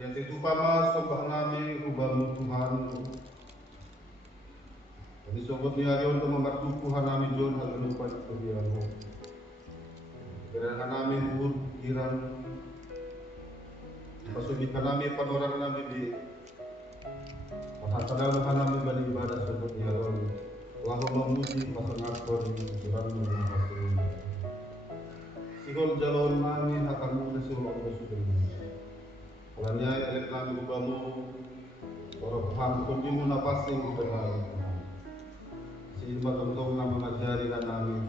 Yang itu pama sobat nami ubamu Tuhan. Jadi sobat ni hari untuk membantu Tuhan nami John hal lupa itu dia mo. Kira nami ubur kirang. Pasubi nami panorang nami di. Mahasadaw nami bani ibadah sobat ni hari. Wahyu memuji pasangakon kurang menguasai. Sigol jalon nami akan mengisi waktu sudah. Kalanya elek nami ubamu. Orang Tuhan kunjungu napasing kebenaran. Si iba tentang nama ngajari nami.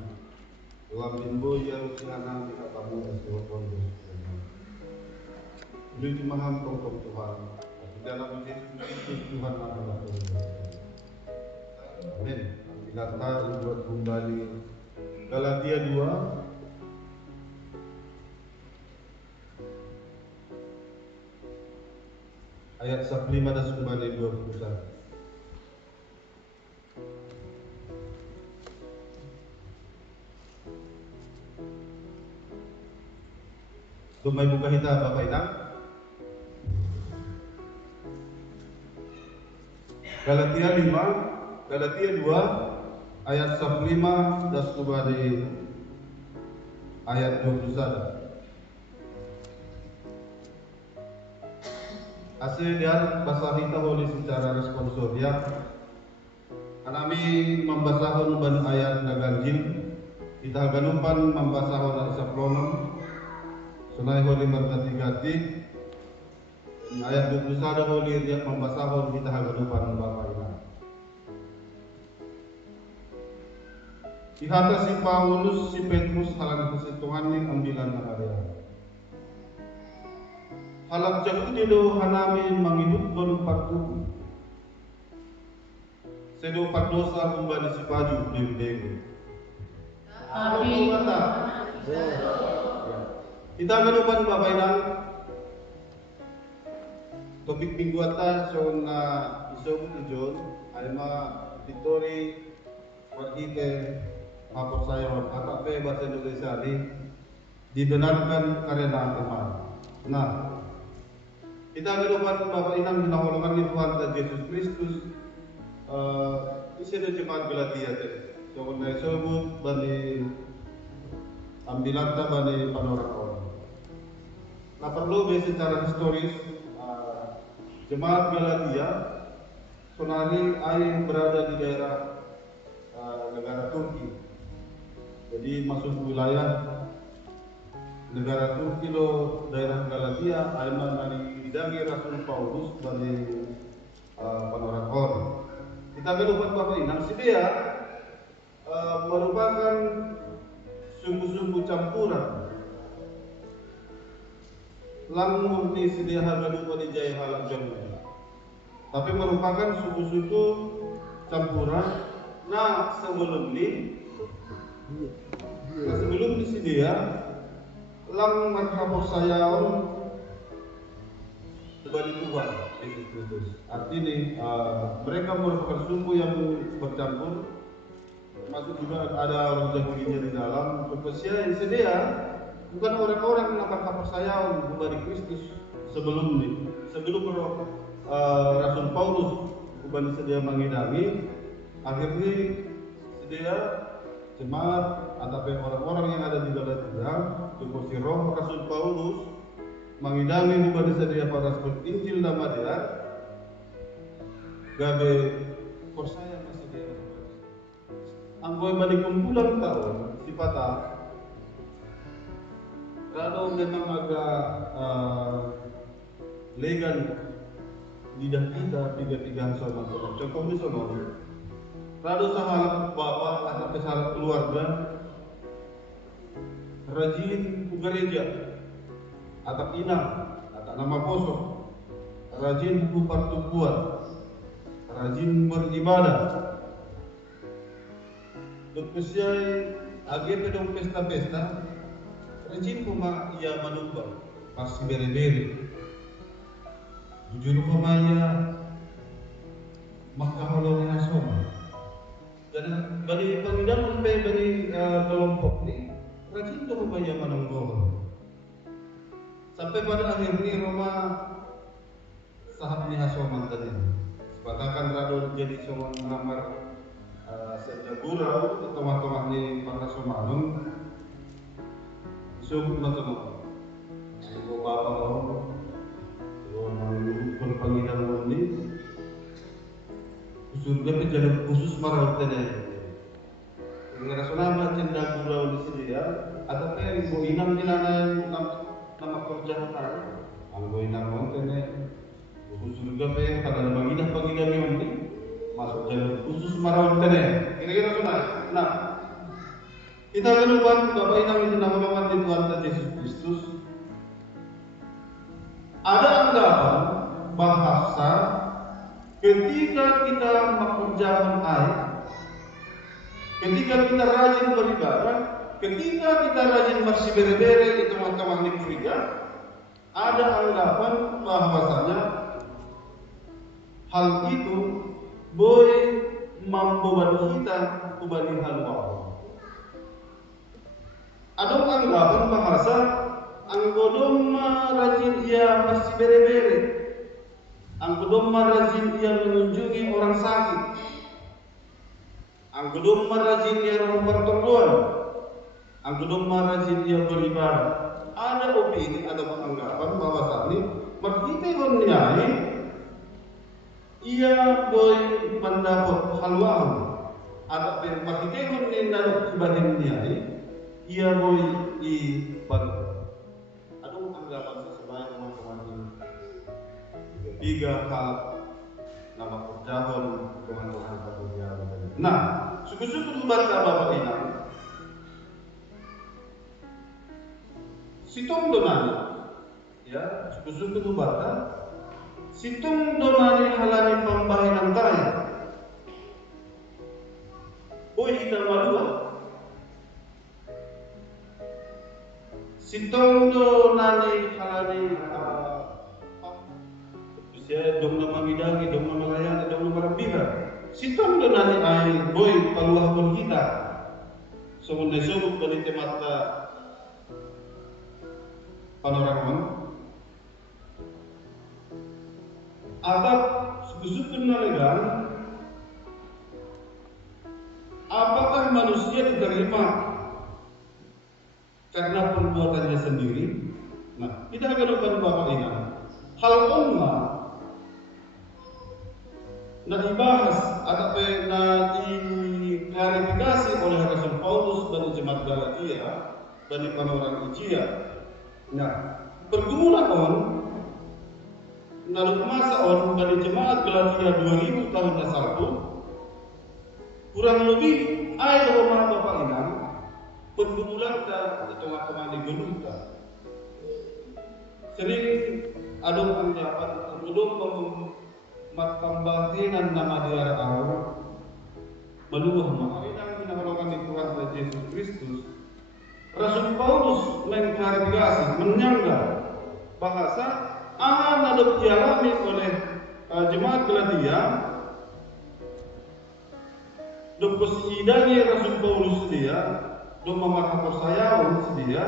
Ulam bimbo yang usia nami katamu esokon Yesus. Ini cuma tentang Tuhan. Tidak nama Yesus Tuhan adalah Tuhan. Amin. Dikata buat kembali Galatia 2 ayat 15 dan kembali 21. Dumay buka kita Bapak Inang. Galatia 2 ayat 15 dan kembali ayat 21. Asli dia bahasa kita boleh secara responsorial. Kami membasahon ban ayat naganjil. Kita ganumpan membasahon ayat saplonom. Sunai holi bergati-gati. Ayat 21 holi dia membasahon kita ganumpan Bapak Ina. Ihata si Paulus si Petrus halang kesentuhan ni ambilan na area. Halak jauh di doa namin menghidupkan patuh. Sedo dosa kembali si baju deng. Tapi kata, kita ganupan Bapak Inang. Topik minggu atas so na isobut ijon ayma Victory pergi ke apa saya kata pe bahasa Indonesia ini dibenarkan karena teman. Nah, kita ganupan Bapak Inang menolongan di Tuhan dan Yesus Kristus. Isi ada jemaat Galatia teh. So kena sebut bani ambilanta bani panorakon. Nah perlu secara historis jemaat Galatia sonari air berada di daerah negara Turki. Jadi masuk wilayah negara Turki lo daerah Galatia air dari bidangi Rasul Paulus bani panorakon. Kita kelupan Bapak Inang si dia merupakan sungguh-sungguh campuran lamun di sedia harga lupa di jaya halang jauh. Tapi merupakan sungguh-sungguh campuran. Nah sebelum ini sedia lang marhabo sayaon bagi Tuhan Yesus Kristus. Artinya mereka merupakan sumbu yang bercampur, termasuk juga ada orang Yahudinya di dalam. Kepastian yang sedia bukan orang-orang yang kepercayaan kepada Kristus sebelum Rasul Paulus bukan sedia mengidami. Akhirnya sedia jemaat atau orang-orang yang ada di Galatia kepastian roh Rasul Paulus mengidami bukan sedia pada Injil nama dia gabe percaya masih dia anggoy balik kumpulan tahun sifata kalau memang agak legal lidah kita tiga-tiga sama contoh ini sono kalau sama bapak atau kesalahan keluarga rajin ke gereja atap inang, atap nama kosong, rajin buku pertubuhan, rajin beribadah. Khususnya agak pedong pesta-pesta, rajin puma ia manumpang, pasti bere-bere. Jujur pemaya, makaholong nasional. Dan bagi pengidam bagi kelompok ini, rajin pemaya manunggol. Sampai pada akhirnya Roma sahab ni hasoman tadi. Sebatakan rado jadi soman ngamar sejak gurau teman-teman ni para somanun isubut matano. Ibu bapa kau, kalau panggilan ni surga pe jalan khusus marau tadi. Ngara sonama cenda gurau di sini ya, atau pe ibu inam di nama kerja mana? Anggo inam montene surga pe pada panggilan ni masuk jalur khusus marau tadi. Kira-kira sunai. Nah, kita keluar Bapak inam di nama di Tuhan Yesus Kristus. Ada anggapan bahasa ketika kita mengerjakan air, ketika kita rajin beribadah, ketika kita rajin bersih bere-bere di teman-teman di gereja, ada anggapan bahwasanya hal itu boleh membawa kita kembali haluan. Ada anggapan bahasa anggodom rajin ia bersih bere-bere, anggodom rajin ia mengunjungi orang sakit, anggodom rajin ia mempertemuan, anggodom rajin ia beribadah. Ada opini, ada anggapan bahwasanya kita ini ia boleh mendapat haluan. Ada kita ini dalam ibadah ini ia boleh ibadah. Anggapan sesuai teman-teman ini tiga hal nama perjalanan teman-teman satu jalan. Nah, suku-suku baca Bapak ini situng donani ya, suku-suku baca situng donani halani pembahiran kaya kita madua situng donani halani dong nama bidangi, dong nama layani, dong nama rabbiha. Situng donani ai boy Allah pun kita. Sebenarnya sebut dari temata panoramon. Atap suku-suku nalegan. Apakah manusia diterima karena perbuatannya sendiri? Nah, kita akan lupakan Bapak ini. Hal umma nak dibahas atau nak diklarifikasi oleh Rasul Paulus dan jemaat Galatia dan orang Ijia. Nah, pergumulan lalu masa dari jemaat Galatia 2000 tahun lalu kurang lebih ada rumah Bapak Inang pergumulan ke teman-teman di Geluta. Sering ada anggapan belum pembangkitan nama dia Allah meluah mengawinan dinamakan di Tuhan Yesus Kristus. Rasul Paulus mengklarifikasi, menyanggah bahasa ada dialami oleh jemaat Galatia. Dokos idani Rasul Paulus dia, dok memakai persayawan dia,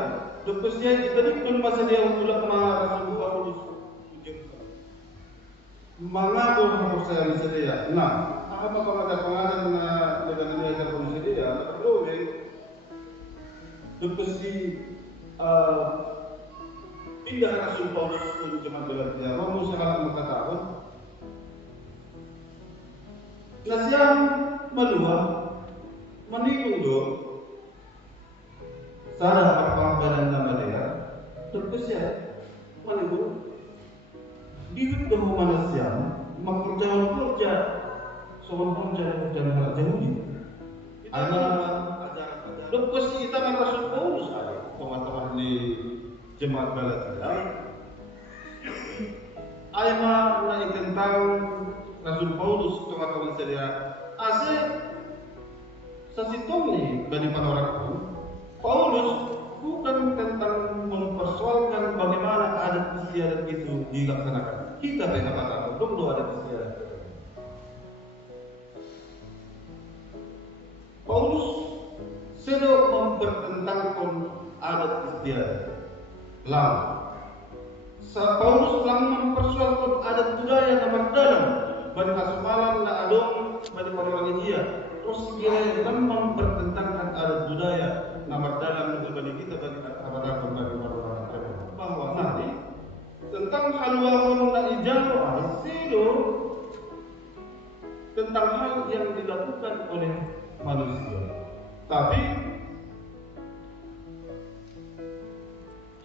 dokos dia ditadikkan masa dia ulak Rasul Paulus mengaku kepercayaan sedia. Nah, apa pengajar-pengajar dengan dia Paulus dia, perlu dokos di pindah Rasul Paulus ke jemaat Galatia. Mau sekarang mengatakan nasiam meluah menikung do sarah perpanggalan nama dia terpesat menikung dihidup dengan manusia memperjauh kerja soal kerja dan hal Yahudi ada lepas kita dengan Rasul Paulus teman-teman di jemaat Galatia ayma naik tentang Rasul Paulus teman-teman sedia asal sesitongnya dari orang Paulus bukan tentang mempersoalkan bagaimana adat istiadat itu dilaksanakan. Kita katakan belum adat istiadat. Paulus sedang mempertentangkan adat istiadat. Lalu Paulus telah mempersoalkan adat budaya na mardalam bani kasumalan na along bani parwagia. Terus kira lemang bertentangkan adat budaya na mardalam ng bani kita bani kabaratan bani parwagia. Bahwa nanti tentang haluahon na ijalo ay silo tentang hal yang dilakukan oleh manusia. Tapi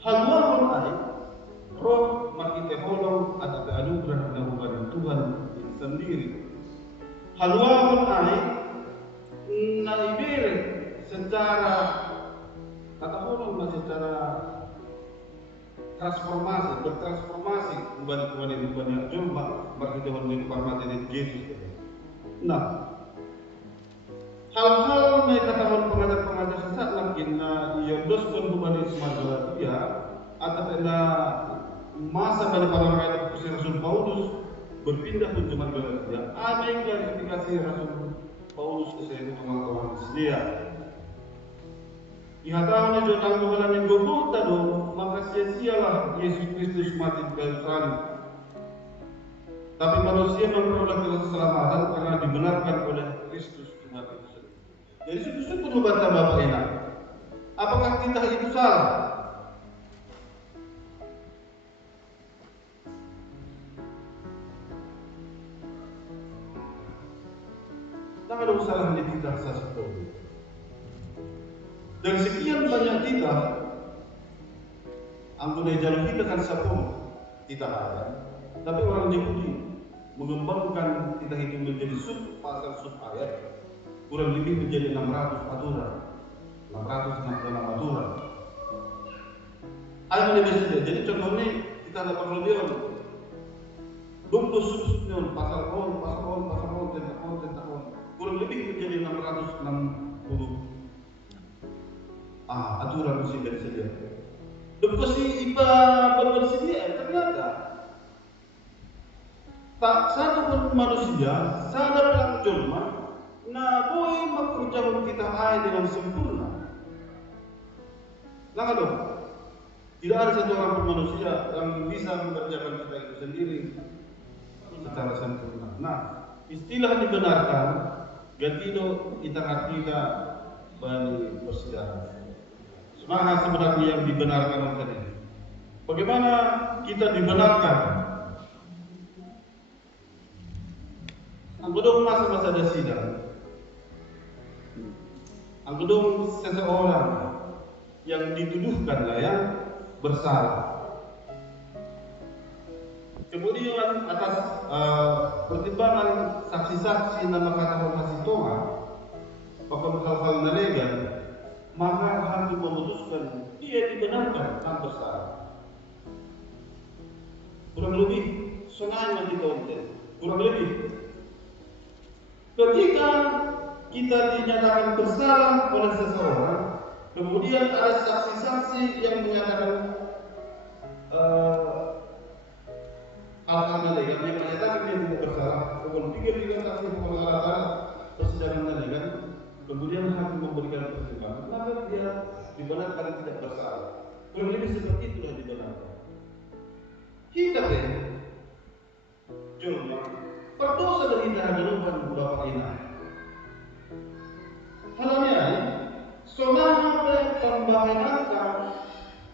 haluahon ay roh makiteholong at anugerah ng Tuhan sendiri. Haluahon ay naibere secara kataholong na secara bertransformasi ubani jumpa makiteholong ng pamati ni Yesus. Nah, hal-hal may katahon pengajar-pengajar sesat mungkin na yondos pun ubani semasa dia atau na masa pada para rakyat Rasul Paulus berpindah ke zaman Galatia. Ada yang klarifikasi Rasul Paulus ke saya teman-teman sedia. Dikatakan di dalam Tuhan yang Golgota do, maka sia-sialah Yesus Kristus mati di kayu salib. Tapi manusia memperoleh keselamatan karena dibenarkan oleh Kristus Tuhan itu sendiri. Jadi sungguh-sungguh perlu bantah Bapak enak. Apakah kita itu salah? Tak ada usaha di kita satu. Dan sekian banyak kita, anggota jalur kita kan satu kita ada. Tapi orang Yahudi mengembangkan kita itu menjadi sub pasal sub ayat, kurang lebih menjadi 600 aturan, 666 aturan. Ayat lebih sedikit. Jadi contohnya kita ada perluan. 20 sub-subnya pasal tentang kurang lebih menjadi 660 aturan mesti dari sedia. Lepas iba bersedia ternyata tak satu pun manusia sadar dalam jelma na boleh mengerjakan kita dengan sempurna. Nah dong, tidak ada satu orang pun manusia yang bisa mengerjakan kita itu sendiri secara sempurna. Nah, istilah dibenarkan gantido kita bani persidangan. Semangat sebenarnya yang dibenarkan tadi. Bagaimana kita dibenarkan? Anggudung masa-masa ada sidang. Anggudung seseorang yang dituduhkan yang bersalah. Kemudian atas pertimbangan saksi-saksi nama kata masih tonga, bahkan hal-hal nalegan, maka hakim memutuskan dia dibenarkan tanpa bersalah. Kurang lebih sengaja dikonten. Kurang lebih ketika kita dinyatakan bersalah oleh seseorang, kemudian ada saksi-saksi yang menyatakan hal-hal nalegan yang menyatakan dia tidak bersalah, kemudian tiga saksi pengacara persidangan nalegan, kemudian hakim memberikan pertimbangan, maka dia dibenarkan tidak bersalah. Kurang lebih seperti itulah dibenarkan. Kita cuma berdosa dari kita hadapan Bapak ini. Halanya, sonaha tambahan angka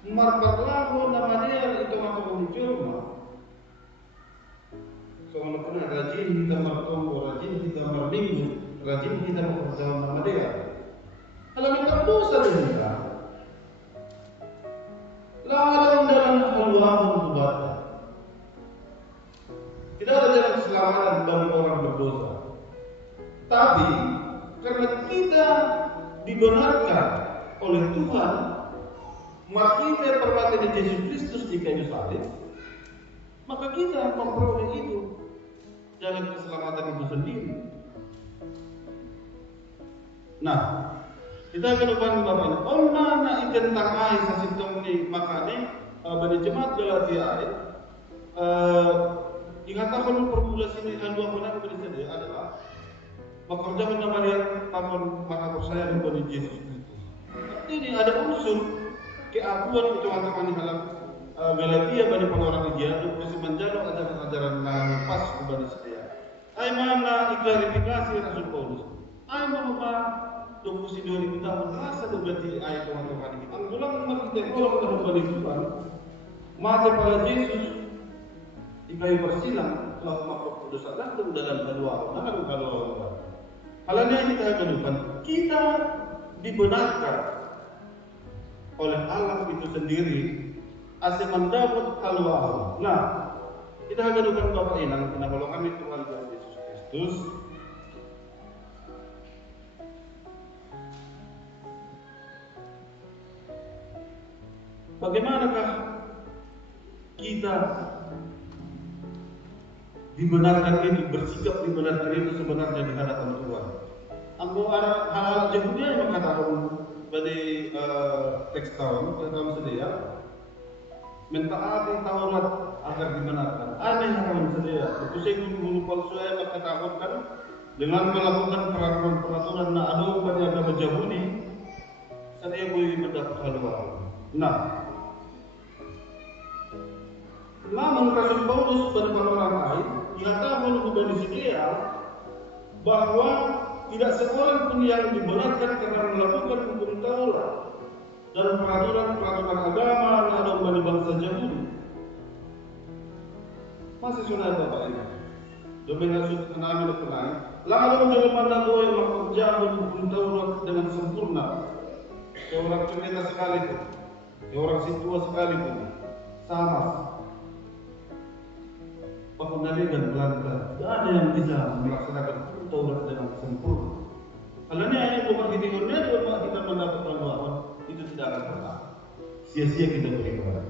marpatlaho nama dia itu makhluk cuma. Soalnya pernah rajin kita martonggo, rajin kita marminggu, rajin kita bekerja nama dia. Kalau kita dosa dari kita, lalu dalam haluahun buat. Tidak ada jalan keselamatan bagi orang berdosa. Tapi karena kita dibenarkan oleh Tuhan, maka kita perbuatan Yesus Kristus di kayu salib, maka kita memperoleh itu jalan keselamatan itu sendiri. Nah, kita akan ubah Bapak ini. Onna na tentang ai sasitong ni makane bani jemaat Galatia ai dikatakan formulasi ini dua benar benar adalah pekerjaan nama dia takon maka percaya kepada Yesus Kristus. Ini ada unsur keakuan teman-teman di dalam Galatia bani pengarang dia tu proses menjalo ajaran-ajaran na pas kepada sedia. Ay mana iklarifikasi Rasul Paulus. Ay mga doku sidori kita masa do berarti ay Tuhan kita. Ang ulang naman kita ulang dalam balik Tuhan. Mati pada Yesus di kayu bersilang telah makhluk dosa langsung dalam kedua orang kedua. Halnya kita akan kita dibenarkan oleh Allah itu sendiri asal mendapat haluan. Nah, kita akan lakukan Bapak Inang, kami Tuhan Yesus Kristus. Bagaimanakah kita dibenarkan itu, bersikap dibenarkan itu sebenarnya di hadapan Tuhan? Ambo hal-hal Yahudi yang mengatakan dari teks tahun sedia mentaati Taurat agar dibenarkan. Aneh tahun sedia. Itu saya guru palsu yang mengatakan dengan melakukan peraturan na ado pada agama Yahudi, saya boleh mendapat haluan. Nah, namun Rasul Paulus pada orang lain mengatakan kepada sedia bahwa tidak seorang pun yang dibenarkan karena melakukan hukum Taurat dan peraturan-peraturan agama dalam bani bangsa Yahudi. Masih sudah Bapak ini. Demi nasib kenami dan kenai. Lalu menjadi mana doa yang mengerjakan hukum Taurat dengan sempurna. Seorang pendeta sekalipun, seorang situa sekalipun, sama. Pengendali dan pelantara. Tidak ada yang bisa melaksanakan hukum Taurat dengan sempurna. Kalau ini hanya bukan di timurnya, cuma kita mendapat peluang itu tidak akan pernah. Sia-sia kita beribadah.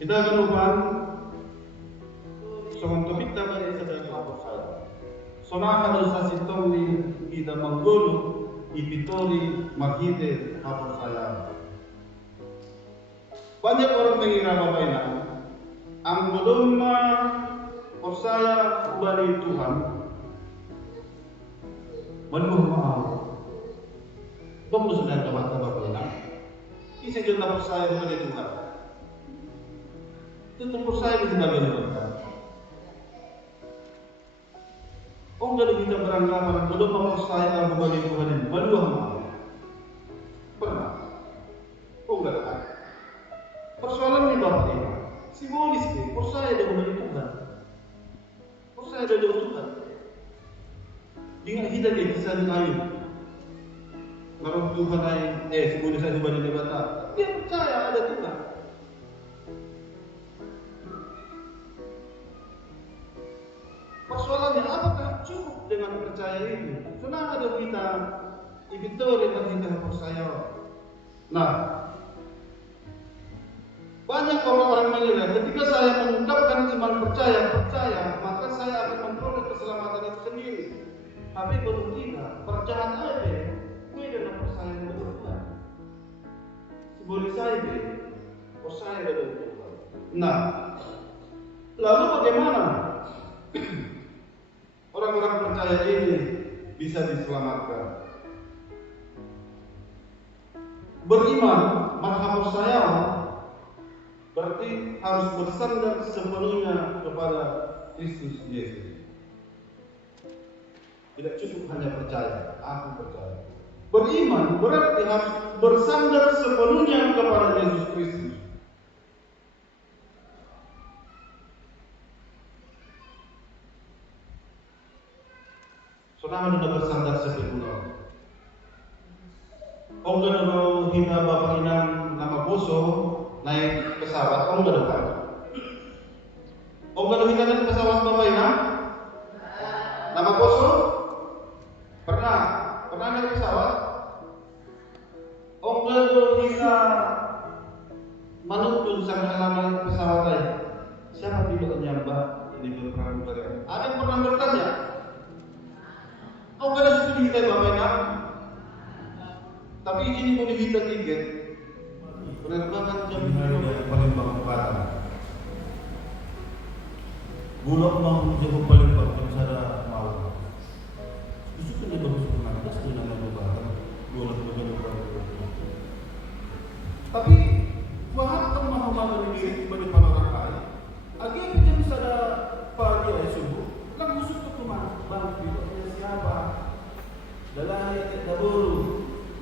Kita akan lupakan soal topik tadi sedang lapor saya. Sonaha dosa sitong ni kita menggulu ipitori makite lapor saya. Banyak orang mengira Bapak Ina, ang belum percaya kepada Tuhan, menuh maaf. Kamu sudah dapat Bapak Ina, isi juga percaya kepada Tuhan. Itu percaya di sebagai Tuhan. Oh, kalau kita beranggapan belum percaya kepada Tuhan ini, menuh maaf. Pernah? Oh, enggak ada. Persoalan ini Bapak Ina. Simbolis deh, percaya dengan Tuhan. Percaya dengan Tuhan. Dengan kita di kisah kayu. Kalau Tuhan lain, simbolis saya sebagai debata. Dia percaya ada Tuhan. Persoalannya apakah cukup dengan percaya itu? Senang ada kita, ibitor yang kita percaya. Nah, banyak orang-orang mengira ketika saya mengungkapkan iman percaya, maka saya akan memperoleh keselamatan itu sendiri. Tapi belum tidak, percaya aja, gue dalam percaya dengan Tuhan. Boleh saya percaya dengan Tuhan. Nah, lalu bagaimana orang-orang percaya ini bisa diselamatkan? Beriman, maha percaya, berarti harus bersandar sepenuhnya kepada Kristus Yesus. Tidak cukup hanya percaya, aku percaya. Beriman berarti harus bersandar sepenuhnya kepada Yesus Kristus. Saudara sudah bersandar sepenuhnya. Om kalau kita Bapak Inang nama Boso naik pesawat, om gak depan. Om gak kita naik pesawat Bapak Ina? Nama Poso? Pernah naik pesawat? Om gak kita manutun sang halaman pesawat lain. Siapa pilotnya Mbak? Ini berpramugara. Ada yang pernah bertanya? Om gak ada studi kita Bapak Ina? Tapi ini boleh kita tiket. Penerbangan jam 5 Palembang Batam. Bulog mau menjadi Palembang yang sada mau. Itu kan bagus penantas di nama Batam. Bulog menjadi Palembang. Tapi bahan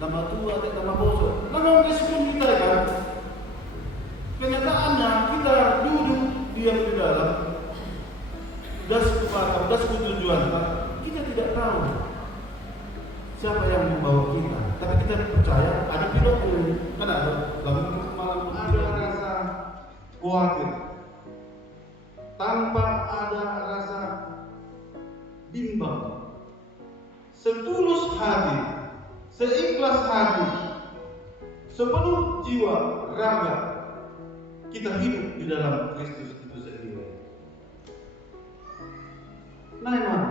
tambah tua, tambah bosok. Nama respon kita kan. Kenyataannya kita duduk diam di dalam das tujuan, kita tidak tahu siapa yang membawa kita. Tapi kita percaya ada pilot kan ada malam ada rasa khawatir tanpa ada rasa bimbang, setulus hati, seikhlas hati, sepenuh jiwa, raga kita hidup di dalam Kristus itu sendiri. Nah, emang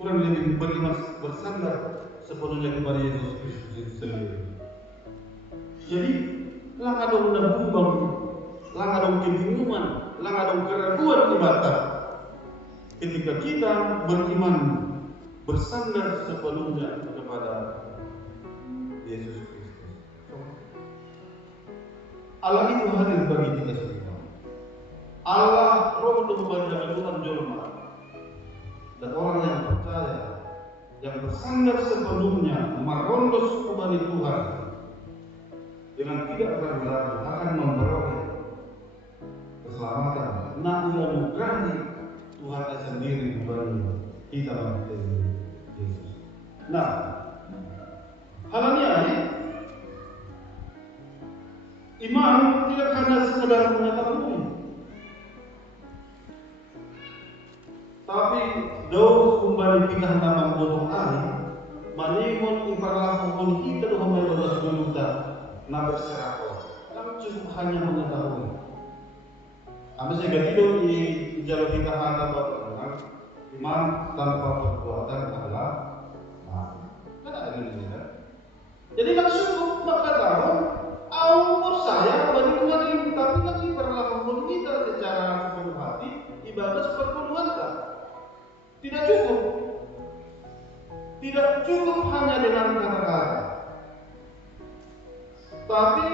kurang lebih beriman bersandar sepenuhnya kepada Yesus Kristus itu sendiri. Jadi, lang ada bumbang, lang ada kebingungan, lang ada keraguan di mata. Ketika kita beriman bersandar sepenuhnya kepada Yesus Kristus. Allah itu hadir bagi kita semua. Allah roh untuk membaca Tuhan jolma. Dan orang yang percaya, yang bersandar sepenuhnya, merondos kepada Tuhan dengan tidak ragu-ragu akan memperoleh keselamatan. Nah, anugerah Tuhan sendiri bagi kita Yesus. Nah, halnya iman tidak hanya sekedar mengetahui, tapi daud kembali kita hendak membunuh Ali, manimun iparlaku kita doh membalas duluta, nabi serako, kan cukup hanya mengetahui. Kami sehingga tidur di jalur kita hanya bahwa iman tanpa perbuatan adalah mati. Kan ada ini kan? Jadi tak cukup mengetahui, umur saya bagi Tuhan ini, tapi nanti perlakuan kita secara sepenuh hati ibadah seperpuluhan tak. Tidak cukup. Tidak cukup hanya dengan kata-kata. Tapi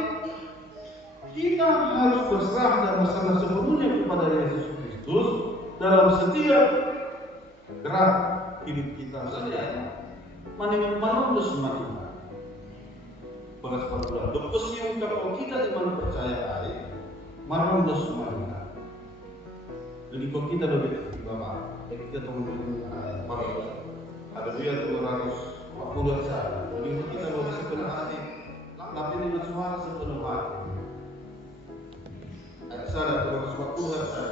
kita harus berserah dan bersandar sepenuhnya kepada Yesus Kristus dalam setiap gerak hidup kita. Mana terus semakin bagas perbulan. Dokter siung kalau kita iman percaya hari, mana terus semakin. Jadi kok kita lebih Bapak. Kita tunggu ada dia 240 saja. Jadi kita boleh sepenuh hati, tapi dengan suara sepenuh hati. Ada saja 240 saja.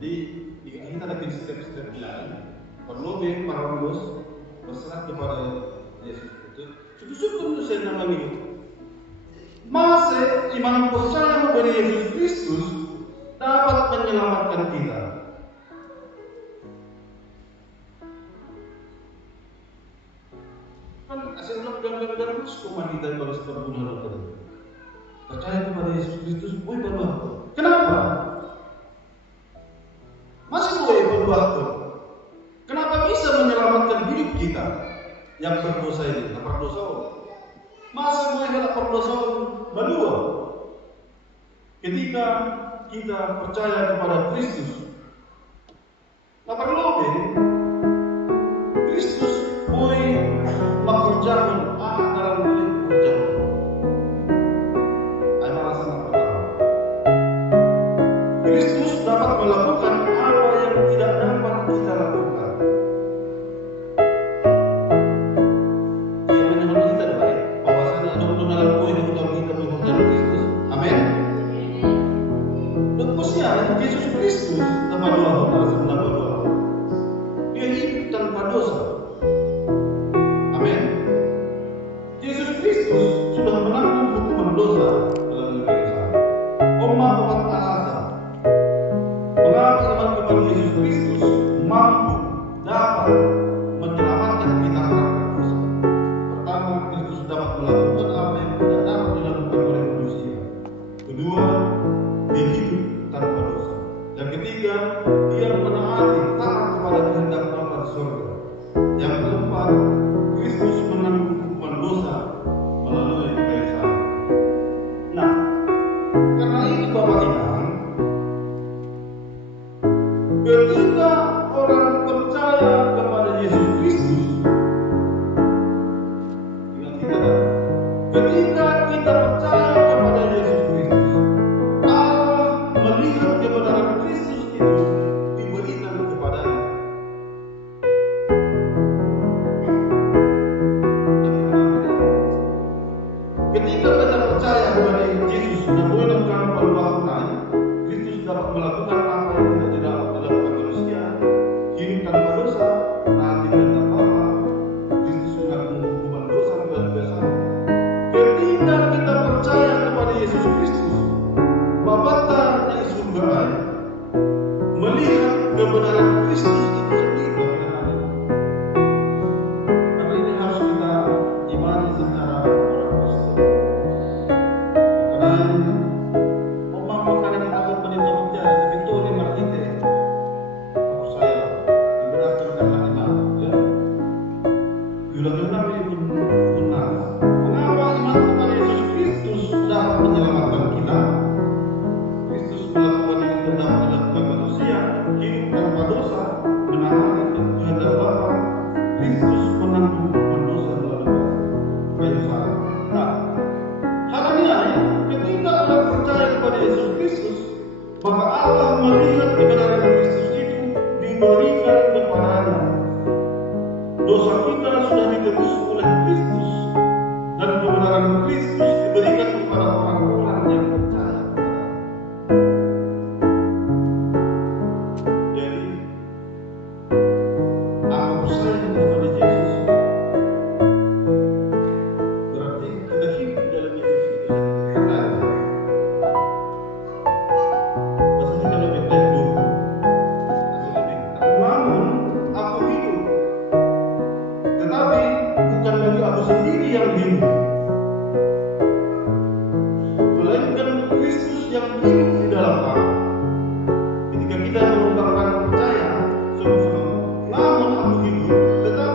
Jadi kita ada step-step lain. Perlu merondos berserah kepada Yesus itu. Cukup saya namanya. Masa iman percaya kepada Yesus Kristus dapat menyelamatkan kita. Kan asal nak gambar-gambar terus kuman kita kalau seperti bunuh dokter. percaya kepada Yesus Kristus boleh berubah. Kenapa? Masih boleh berubah. Kenapa bisa menyelamatkan hidup kita yang berdosa ini? Apa dosa? Masih boleh hendak berdosa berdua. Ketika kita percaya kepada Kristus, tak perlu Kristus boleh mengerjakan dalam diri pekerjaan. Kristus dapat melakukan apa yang tidak dapat kita lakukan. Ia menyuruh kita bahwasanya ada dalam poin yang kita mengerjakan Kristus. Amin. Dan kemudian Yesus Kristus tanpa doa, dia hidup tanpa dosa. Amin. Yesus Kristus sudah menanggung hukuman dosa melalui kaisar. Umat alasan mengapa iman kepada Yesus Kristus mampu dapat menyelamatkan kita dari dosa. Pertama, Kristus dapat melakukan apa yang tidak dapat dilakukan oleh manusia. Kedua, dia hidup tanpa dosa. Yang ketiga, dia menaati taat kepada kehendak Bapa di surga. Yang keempat, Kristus menanggung hukuman dosa melalui kayu salib. Nah, karena itu Bapak Ibu, ketika orang percaya kepada Yesus Kristus, ketika kita percaya kepada Yesus Kristus, Allah melihat kebenaran Kristus itu diberikan kepadanya. Ketika kita percaya kepada Yesus dan mengenalkan bahwa Kristus dapat melakukan apa yang tidak dapat dilakukan manusia, hidup tanpa dosa, menaati kehendak Bapa, Kristus menanggung hukuman dosa melalui kayu salib. Ketika kita percaya kepada Yesus Kristus, Bapa di surga melihat kebenaran Kristus itu sendiri. Karena ini harus kita imani secara orang Kristen. Karena Omang bukan yang takut menitah Victoria Martite. Aku saya diberaskan karena iman. Ya. Yulah itu benar. Mengapa iman kepada Yesus Kristus dapat menyelamatkan kita? Kristus melakukan yang tidak dapat dilakukan manusia, hidup tanpa dosa, menaati kehendak Bapa. Kristus menanggung hukuman dosa melalui kayu salib. Nah, halnya ketika orang percaya kepada Yesus Kristus, maka Allah melihat kebenaran Kristus itu diberikan kepadanya. Dosa kita sudah ditebus oleh Kristus dan kebenaran Kristus diberikan kepada orang-orang yang percaya. Jadi, aku percaya kepada Yesus. Berarti kita hidup dalam Yesus itu sendiri. Maksudnya kalau lebih baik dulu. Namun aku hidup, tetapi bukan bagi aku sendiri yang hidup, melainkan Kristus yang hidup di dalam aku. Ketika kita mengungkapkan percaya, namun aku hidup, tetapi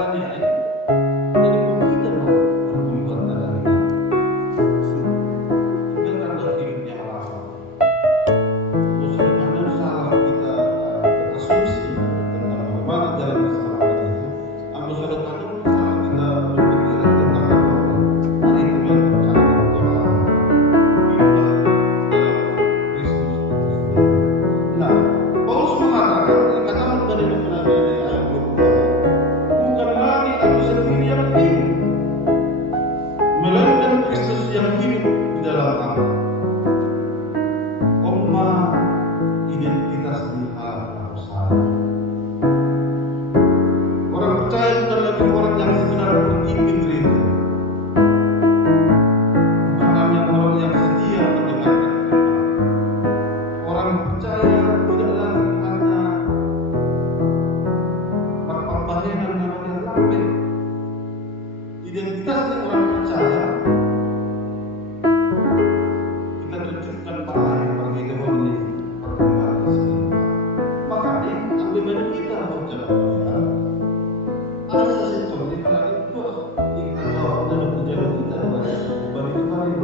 jalannya ya. Jadi kalau kita mau berbuat dalam tinggalkan hidupnya Allah. Maksudnya mana salah kita berasumsi tentang bagaimana jalan kesalahan itu. Ambil salah satu salah kita berpikiran tentang apa. Mari kita percaya bahwa hidup dalam Kristus. Nah, Paulus mengatakan katakan dari Nabi ayat 22, bukan lagi aku sendiri yang hidup, melainkan Kristus yang hidup di dalam aku. Koma identitas di hal salah. Orang percaya bukan lagi orang yang sekedar pergi ke gereja, bukan hanya orang yang setia mendengarkan firman. Orang percaya tidak lagi hanya perpambahenan namanya lambe. Identitasnya orang percaya kita tunjukkan pada yang berbeda oleh perkembangan tersebut. Makanya ambil banyak kita berjalan kita. Ada sesuatu di dalam itu kita bawa dalam perjalanan kita balik.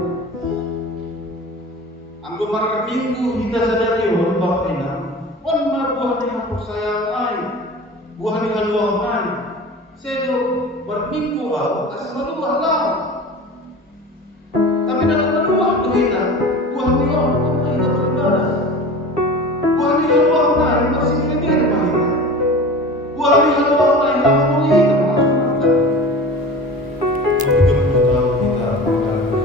Anggo marga minggu kita sadari on bakina. On buah di hapus sayang ay. Buah di haluang ay. Sedo berminggu awal asal buah lang. Tapi dalam buah itu kita buah di orang kita beribadah. Buah di haluang ay masih kita bahaya. Buah di haluang ay tak boleh kita masuk. Tapi kita tahu kita mengalami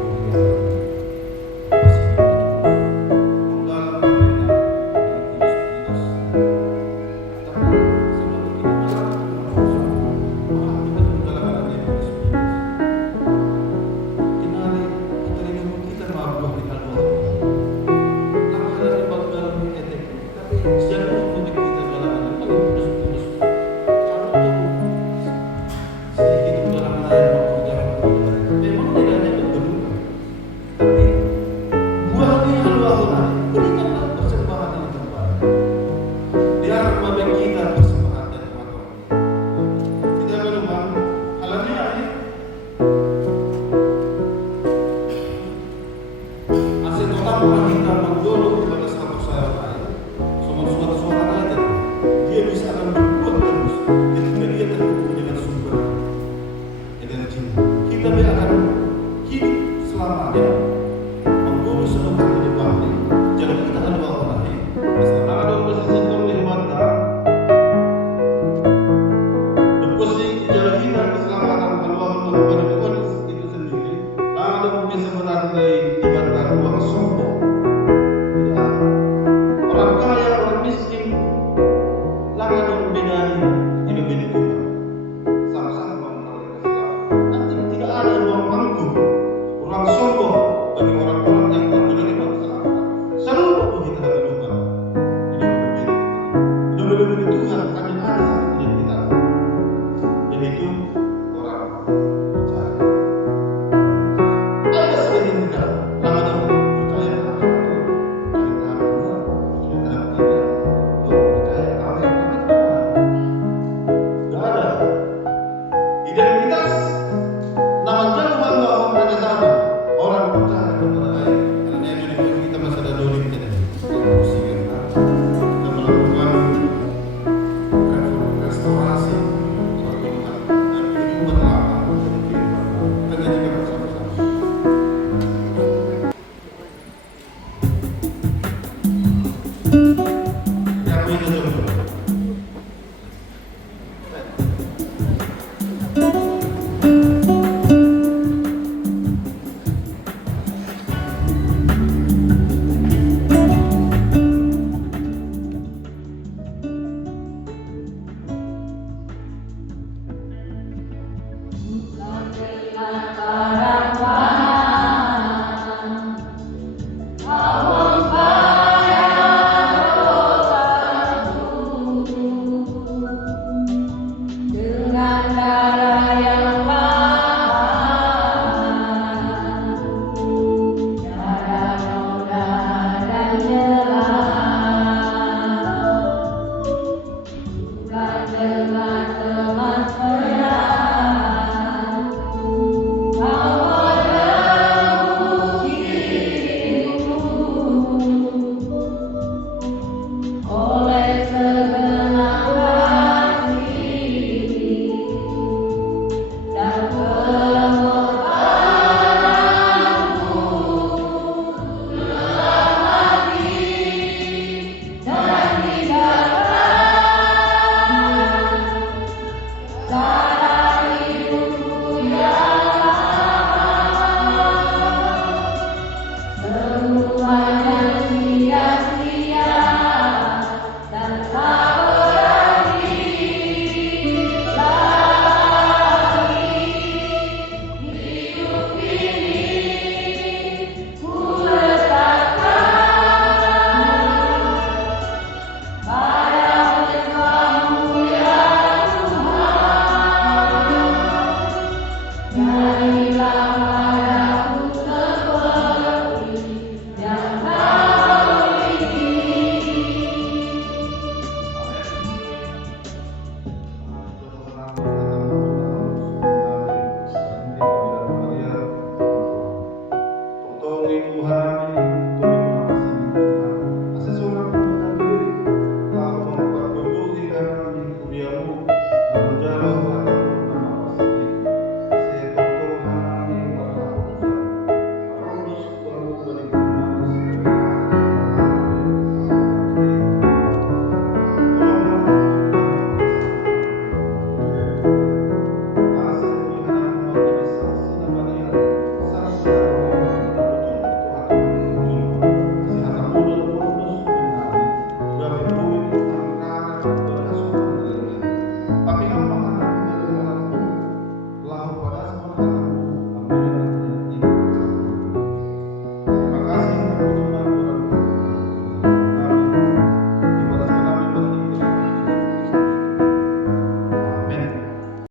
Dengan teman-teman Wow!